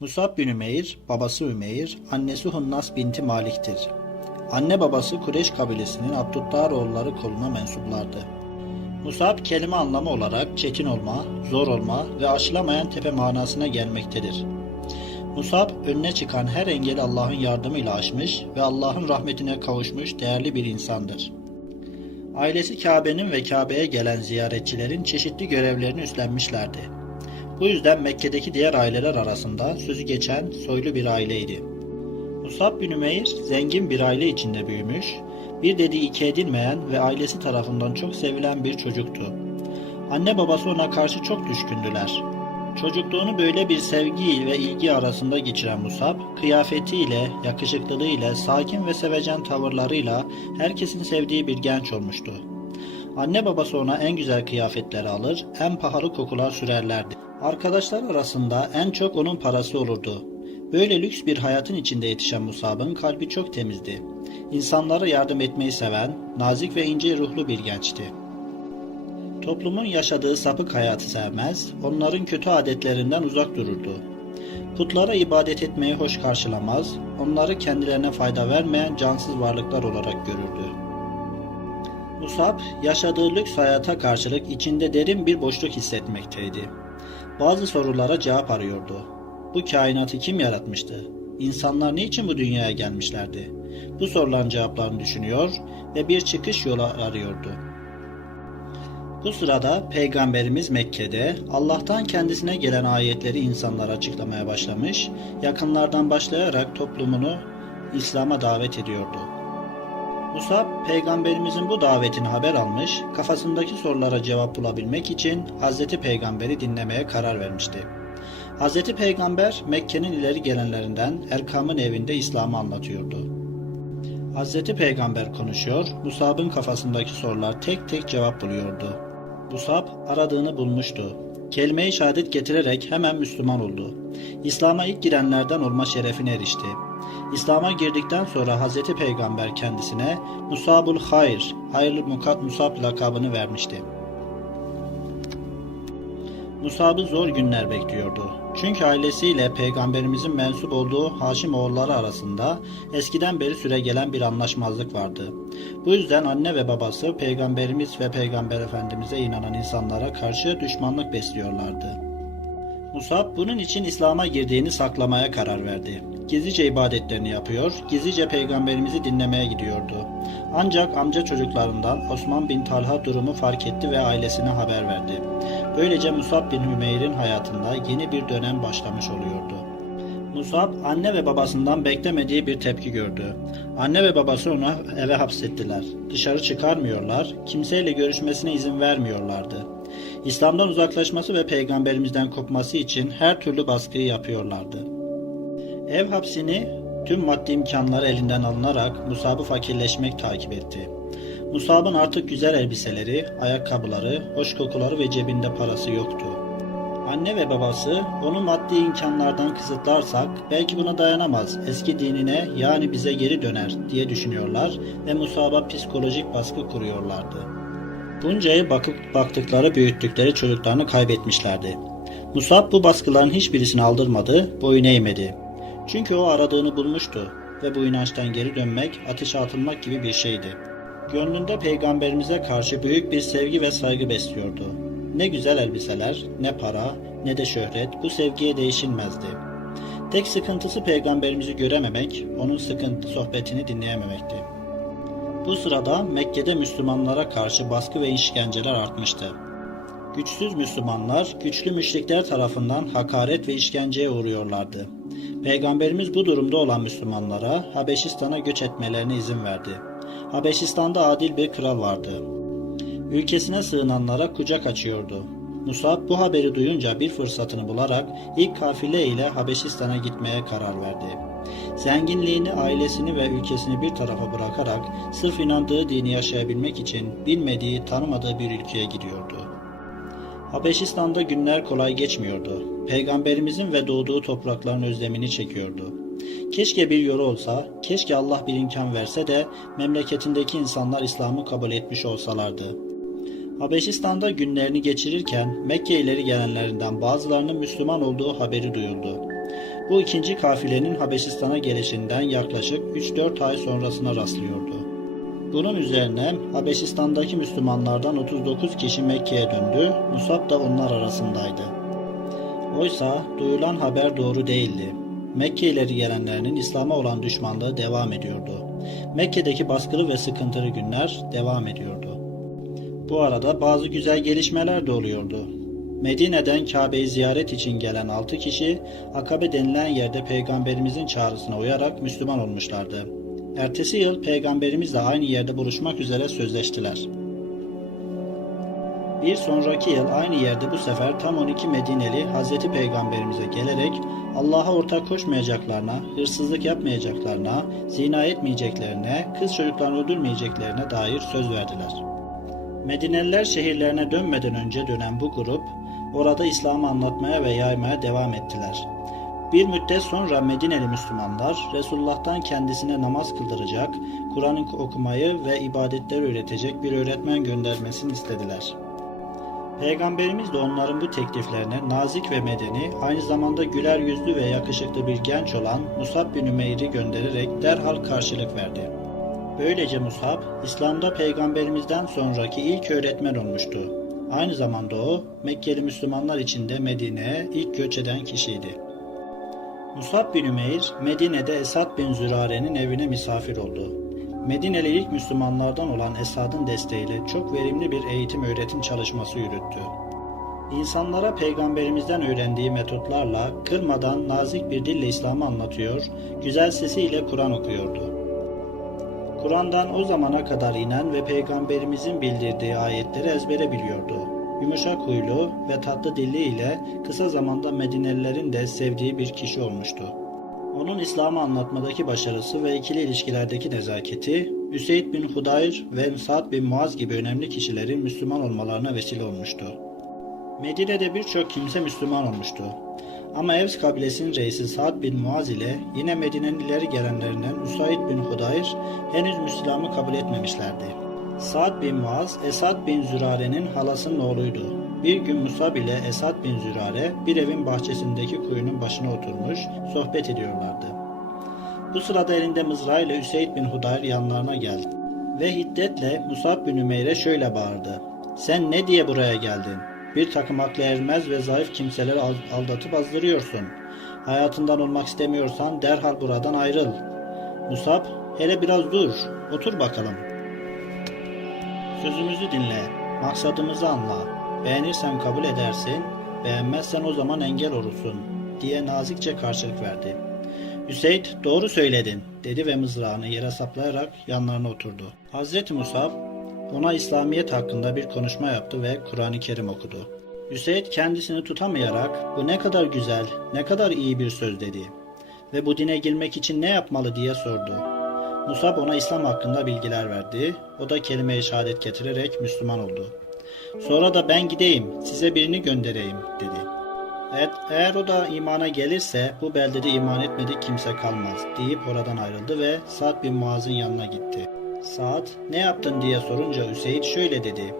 Musab bin Ümeyr, babası Ümeyr, annesi Hunnas binti Malik'tir. Anne babası Kureş kabilesinin Abdüttaroğulları koluna mensuplardı. Musab kelime anlamı olarak çetin olma, zor olma ve aşılamayan tepe manasına gelmektedir. Musab önüne çıkan her engeli Allah'ın yardımıyla aşmış ve Allah'ın rahmetine kavuşmuş değerli bir insandır. Ailesi Kabe'nin ve Kabe'ye gelen ziyaretçilerin çeşitli görevlerini üstlenmişlerdi. Bu yüzden Mekke'deki diğer aileler arasında sözü geçen soylu bir aileydi. Musab bin Ümeyr zengin bir aile içinde büyümüş, bir dediği iki edilmeyen ve ailesi tarafından çok sevilen bir çocuktu. Anne babası ona karşı çok düşkündüler. Çocukluğunu böyle bir sevgi ve ilgi arasında geçiren Musab, kıyafetiyle, yakışıklılığıyla, sakin ve sevecen tavırlarıyla herkesin sevdiği bir genç olmuştu. Anne babası ona en güzel kıyafetleri alır, en pahalı kokular sürerlerdi. Arkadaşlar arasında en çok onun parası olurdu. Böyle lüks bir hayatın içinde yetişen Musab'ın kalbi çok temizdi. İnsanlara yardım etmeyi seven, nazik ve ince ruhlu bir gençti. Toplumun yaşadığı sapık hayatı sevmez, onların kötü adetlerinden uzak dururdu. Putlara ibadet etmeyi hoş karşılamaz, onları kendilerine fayda vermeyen cansız varlıklar olarak görürdü. Musab, yaşadığı lüks hayata karşılık içinde derin bir boşluk hissetmekteydi. Bazı sorulara cevap arıyordu. Bu kainatı kim yaratmıştı? İnsanlar niçin bu dünyaya gelmişlerdi? Bu soruların cevaplarını düşünüyor ve bir çıkış yolu arıyordu. Bu sırada Peygamberimiz Mekke'de Allah'tan kendisine gelen ayetleri insanlara açıklamaya başlamış, yakınlardan başlayarak toplumunu İslam'a davet ediyordu. Musab, Peygamberimizin bu davetini haber almış, kafasındaki sorulara cevap bulabilmek için Hazreti Peygamber'i dinlemeye karar vermişti. Hazreti Peygamber, Mekke'nin ileri gelenlerinden Erkam'ın evinde İslam'ı anlatıyordu. Hazreti Peygamber konuşuyor, Musab'ın kafasındaki sorular tek tek cevap buluyordu. Musab aradığını bulmuştu. Kelime-i şehadet getirerek hemen Müslüman oldu. İslam'a ilk girenlerden olma şerefine erişti. İslam'a girdikten sonra Hazreti Peygamber kendisine Musabul Hayr, hayırlı mukat Musab lakabını vermişti. Musab'ı zor günler bekliyordu. Çünkü ailesiyle peygamberimizin mensup olduğu Haşim oğulları arasında eskiden beri süre gelen bir anlaşmazlık vardı. Bu yüzden anne ve babası peygamberimiz ve peygamber efendimize inanan insanlara karşı düşmanlık besliyorlardı. Musab bunun için İslam'a girdiğini saklamaya karar verdi. Gizlice ibadetlerini yapıyor, gizlice peygamberimizi dinlemeye gidiyordu. Ancak amca çocuklarından Osman bin Talha durumu fark etti ve ailesine haber verdi. Böylece Musab bin Hümeyr'in hayatında yeni bir dönem başlamış oluyordu. Musab anne ve babasından beklemediği bir tepki gördü. Anne ve babası onu eve hapsettiler. Dışarı çıkarmıyorlar, kimseyle görüşmesine izin vermiyorlardı. İslam'dan uzaklaşması ve peygamberimizden kopması için her türlü baskıyı yapıyorlardı. Ev hapsini tüm maddi imkanları elinden alınarak Musab'ı fakirleşmek takip etti. Musab'ın artık güzel elbiseleri, ayakkabıları, hoş kokuları ve cebinde parası yoktu. Anne ve babası onu maddi imkanlardan kısıtlarsak belki buna dayanamaz, eski dinine yani bize geri döner diye düşünüyorlar ve Musab'a psikolojik baskı kuruyorlardı. Buncayı bakıp baktıkları büyüttükleri çocuklarını kaybetmişlerdi. Musab bu baskıların hiçbirisini aldırmadı, boyun eğmedi. Çünkü o aradığını bulmuştu ve bu inançtan geri dönmek, ateşe atılmak gibi bir şeydi. Gönlünde peygamberimize karşı büyük bir sevgi ve saygı besliyordu. Ne güzel elbiseler, ne para, ne de şöhret bu sevgiye değişilmezdi. Tek sıkıntısı peygamberimizi görememek, onun sıkıntı sohbetini dinleyememekti. Bu sırada Mekke'de Müslümanlara karşı baskı ve işkenceler artmıştı. Güçsüz Müslümanlar, güçlü müşrikler tarafından hakaret ve işkenceye uğruyorlardı. Peygamberimiz bu durumda olan Müslümanlara Habeşistan'a göç etmelerine izin verdi. Habeşistan'da adil bir kral vardı. Ülkesine sığınanlara kucak açıyordu. Musab bu haberi duyunca bir fırsatını bularak ilk kafile ile Habeşistan'a gitmeye karar verdi. Zenginliğini, ailesini ve ülkesini bir tarafa bırakarak sırf inandığı dini yaşayabilmek için bilmediği, tanımadığı bir ülkeye gidiyordu. Habeşistan'da günler kolay geçmiyordu. Peygamberimizin ve doğduğu toprakların özlemini çekiyordu. Keşke bir yolu olsa, keşke Allah bir imkan verse de memleketindeki insanlar İslam'ı kabul etmiş olsalardı. Habeşistan'da günlerini geçirirken Mekke ileri gelenlerinden bazılarının Müslüman olduğu haberi duyuldu. Bu ikinci kafilenin Habeşistan'a gelişinden yaklaşık 3-4 ay sonrasına rastlıyordu. Bunun üzerine Habeşistan'daki Müslümanlardan 39 kişi Mekke'ye döndü, Musab da onlar arasındaydı. Oysa duyulan haber doğru değildi. Mekke ileri gelenlerinin İslam'a olan düşmanlığı devam ediyordu. Mekke'deki baskılı ve sıkıntılı günler devam ediyordu. Bu arada bazı güzel gelişmeler de oluyordu. Medine'den Kabe'yi ziyaret için gelen 6 kişi Akabe denilen yerde peygamberimizin çağrısına uyarak Müslüman olmuşlardı. Ertesi yıl peygamberimizle aynı yerde buluşmak üzere sözleştiler. Bir sonraki yıl aynı yerde bu sefer tam 12 Medineli Hazreti Peygamberimize gelerek Allah'a ortak koşmayacaklarına, hırsızlık yapmayacaklarına, zina etmeyeceklerine, kız çocuklarını öldürmeyeceklerine dair söz verdiler. Medineliler şehirlerine dönmeden önce dönen bu grup orada İslam'ı anlatmaya ve yaymaya devam ettiler. Bir müddet sonra Medineli Müslümanlar Resulullah'tan kendisine namaz kıldıracak, Kur'an'ı okumayı ve ibadetleri öğretecek bir öğretmen göndermesini istediler. Peygamberimiz de onların bu tekliflerine nazik ve medeni, aynı zamanda güler yüzlü ve yakışıklı bir genç olan Musab bin Ümeyr'i göndererek derhal karşılık verdi. Böylece Musab, İslam'da peygamberimizden sonraki ilk öğretmen olmuştu. Aynı zamanda o, Mekkeli Müslümanlar içinde Medine'ye ilk göç eden kişiydi. Musab bin Ümeyr, Medine'de Esad bin Zürare'nin evine misafir oldu. Medineli ilk Müslümanlardan olan Esad'ın desteğiyle çok verimli bir eğitim öğretim çalışması yürüttü. İnsanlara peygamberimizden öğrendiği metotlarla kırmadan nazik bir dille İslam'ı anlatıyor, güzel sesiyle Kur'an okuyordu. Kur'an'dan o zamana kadar inen ve peygamberimizin bildirdiği ayetleri ezbere biliyordu. Yumuşak huylu ve tatlı dilli ile kısa zamanda Medinelilerin de sevdiği bir kişi olmuştu. Onun İslam'ı anlatmadaki başarısı ve ikili ilişkilerdeki nezaketi, Üseyd bin Hudayr ve Sa'd bin Muaz gibi önemli kişilerin Müslüman olmalarına vesile olmuştu. Medine'de birçok kimse Müslüman olmuştu. Ama Evs kabilesinin reisi Sa'd bin Muaz ile yine Medine'nin ileri gelenlerinden Üsaid bin Hudayr henüz Müslümanı kabul etmemişlerdi. Sa'd bin Muaz, Esad bin Zürare'nin halasının oğluydu. Bir gün Musab ile Esad bin Zürare bir evin bahçesindeki kuyunun başına oturmuş, sohbet ediyorlardı. Bu sırada elinde mızrağıyla Üseyd bin Hudayr yanlarına geldi. Ve hiddetle Musab bin Ümeyr'e şöyle bağırdı. Sen ne diye buraya geldin? Bir takım aklı ermez ve zayıf kimseleri al- aldatıp azdırıyorsun. Hayatından olmak istemiyorsan derhal buradan ayrıl. Musab, hele biraz dur, otur bakalım. Sözümüzü dinle, maksadımızı anla. Beğenirsen kabul edersin, beğenmezsen o zaman engel olursun diye nazikçe karşılık verdi. Hüseyin doğru söyledin dedi ve mızrağını yere saplayarak yanlarına oturdu. Hazreti Musab ona İslamiyet hakkında bir konuşma yaptı ve Kur'an-ı Kerim okudu. Hüseyin kendisini tutamayarak bu ne kadar güzel, ne kadar iyi bir söz dedi. Ve bu dine girmek için ne yapmalı diye sordu. Musab ona İslam hakkında bilgiler verdi. O da kelime-i şehadet getirerek Müslüman oldu. Sonra da ben gideyim, size birini göndereyim dedi. Evet, eğer o da imana gelirse bu beldede iman etmedik kimse kalmaz deyip oradan ayrıldı ve Sa'd bin Muaz'ın yanına gitti. Sa'd ne yaptın diye sorunca Üseyd şöyle dedi.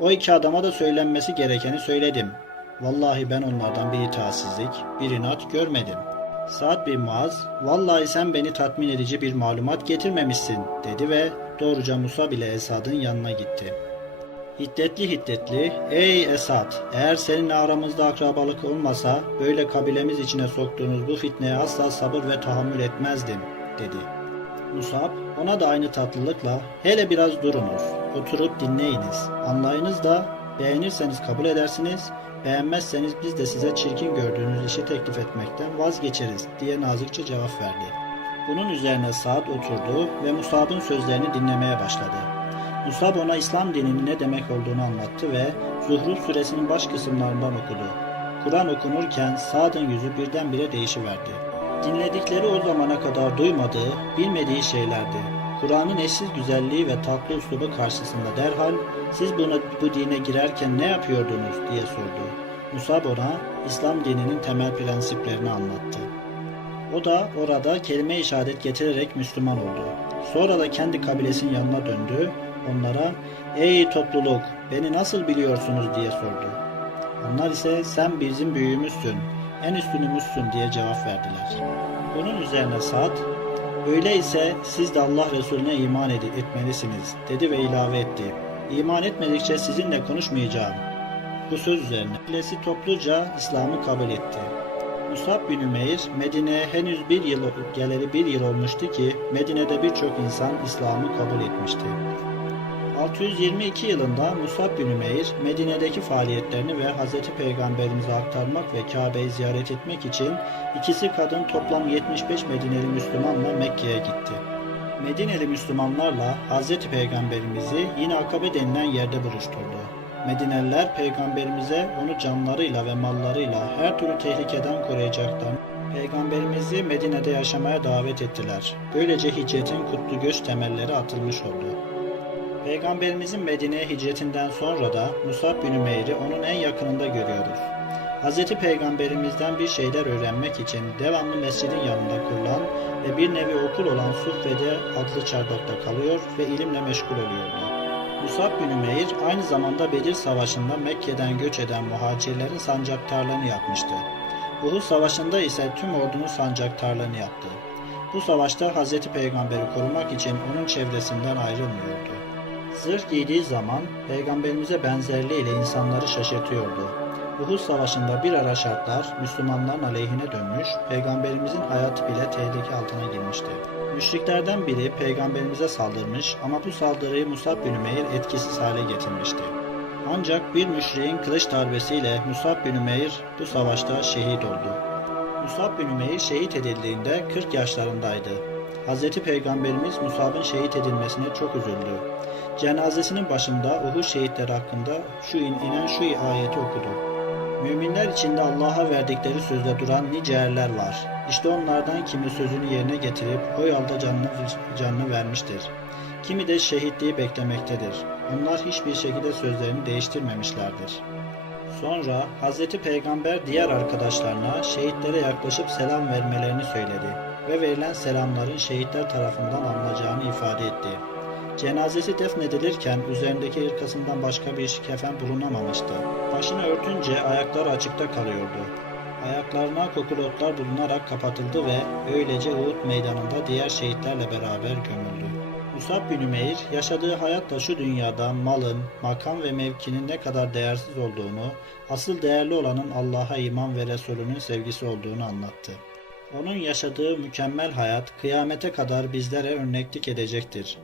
O iki adama da söylenmesi gerekeni söyledim. Vallahi ben onlardan bir itaatsizlik, bir inat görmedim. Sa'd bin Muaz, vallahi sen beni tatmin edici bir malumat getirmemişsin dedi ve doğruca Musa bile Esad'ın yanına gitti. Hiddetli hiddetli, ey Esad, eğer seninle aramızda akrabalık olmasa böyle kabilemiz içine soktuğunuz bu fitneye asla sabır ve tahammül etmezdim, dedi. Musab ona da aynı tatlılıkla hele biraz durunuz, oturup dinleyiniz, anlayınız da beğenirseniz kabul edersiniz, beğenmezseniz biz de size çirkin gördüğünüz işi teklif etmekten vazgeçeriz diye nazikçe cevap verdi. Bunun üzerine Sa'd oturdu ve Musab'ın sözlerini dinlemeye başladı. Musab ona İslam dininin ne demek olduğunu anlattı ve Zuhruf suresinin baş kısımlarından okudu. Kur'an okunurken Sa'd'ın yüzü birdenbire değişiverdi. Dinledikleri o zamana kadar duymadığı, bilmediği şeylerdi. Kur'an'ın eşsiz güzelliği ve tatlı üslubu karşısında derhal siz buna, bu dine girerken ne yapıyordunuz diye sordu. Musab ona İslam dininin temel prensiplerini anlattı. O da orada kelime-i şehadet getirerek Müslüman oldu. Sonra da kendi kabilesinin yanına döndü. Onlara ''Ey topluluk beni nasıl biliyorsunuz?'' diye sordu. Onlar ise ''Sen bizim büyüğümüzsün. en üstünümüzsün diye cevap verdiler. Bunun üzerine Sa'd, öyleyse siz de Allah Resulüne iman ed- etmelisiniz dedi ve ilave etti. İman etmedikçe sizinle konuşmayacağım. Bu söz üzerine ailesi topluca İslam'ı kabul etti. Musab bin Ümeyr, Medine'ye henüz bir yıl geleli bir yıl olmuştu ki Medine'de birçok insan İslam'ı kabul etmişti. 622 yılında Musab bin Ümeyr, Medine'deki faaliyetlerini ve Hz. Peygamberimize aktarmak ve Kabe'yi ziyaret etmek için ikisi kadın toplam 75 Medineli Müslümanla Mekke'ye gitti. Medineli Müslümanlarla Hz. Peygamberimizi yine Akabe denilen yerde buluşturdu. Medineliler peygamberimize onu canlarıyla ve mallarıyla her türlü tehlikeden koruyacaklarını Peygamberimizi Medine'de yaşamaya davet ettiler. Böylece hicretin kutlu göç temelleri atılmış oldu. Peygamberimizin Medine'ye hicretinden sonra da Musab bin Ümeyr'i onun en yakınında görüyoruz. Hz. Peygamberimizden bir şeyler öğrenmek için devamlı mescidin yanında kurulan ve bir nevi okul olan Suffe'de adlı çardakta kalıyor ve ilimle meşgul oluyordu. Musab bin Ümeyr aynı zamanda Bedir Savaşı'nda Mekke'den göç eden muhacirlerin sancaktarlığını yapmıştı. Uhud Savaşı'nda ise tüm ordunun sancaktarlığını yaptı. Bu savaşta Hz. Peygamber'i korumak için onun çevresinden ayrılmıyordu. Zırh giydiği zaman peygamberimize benzerliğiyle insanları şaşırtıyordu. Uhud Savaşı'nda bir ara şartlar Müslümanların aleyhine dönmüş, peygamberimizin hayatı bile tehlike altına girmişti. Müşriklerden biri peygamberimize saldırmış ama bu saldırıyı Musab bin Ümeyr etkisiz hale getirmişti. Ancak bir müşriğin kılıç darbesiyle Musab bin Ümeyr bu savaşta şehit oldu. Musab bin Ümeyr şehit edildiğinde 40 yaşlarındaydı. Hz. Peygamberimiz Musab'ın şehit edilmesine çok üzüldü. Cenazesinin başında Uhud şehitleri hakkında şu in- inen şu ayeti okudu. Müminler içinde Allah'a verdikleri sözde duran nice erler var. İşte onlardan kimi sözünü yerine getirip o yolda canını, canını vermiştir. Kimi de şehitliği beklemektedir. Onlar hiçbir şekilde sözlerini değiştirmemişlerdir. Sonra Hz. Peygamber diğer arkadaşlarına şehitlere yaklaşıp selam vermelerini söyledi ve verilen selamların şehitler tarafından alınacağını ifade etti. Cenazesi defnedilirken üzerindeki ırkasından başka bir kefen bulunamamıştı. Başını örtünce ayakları açıkta kalıyordu. Ayaklarına kokulotlar bulunarak kapatıldı ve öylece Uhud meydanında diğer şehitlerle beraber gömüldü. Musab bin Ümeyr yaşadığı hayatla şu dünyada malın, makam ve mevkinin ne kadar değersiz olduğunu, asıl değerli olanın Allah'a iman ve Resulünün sevgisi olduğunu anlattı. Onun yaşadığı mükemmel hayat kıyamete kadar bizlere örneklik edecektir.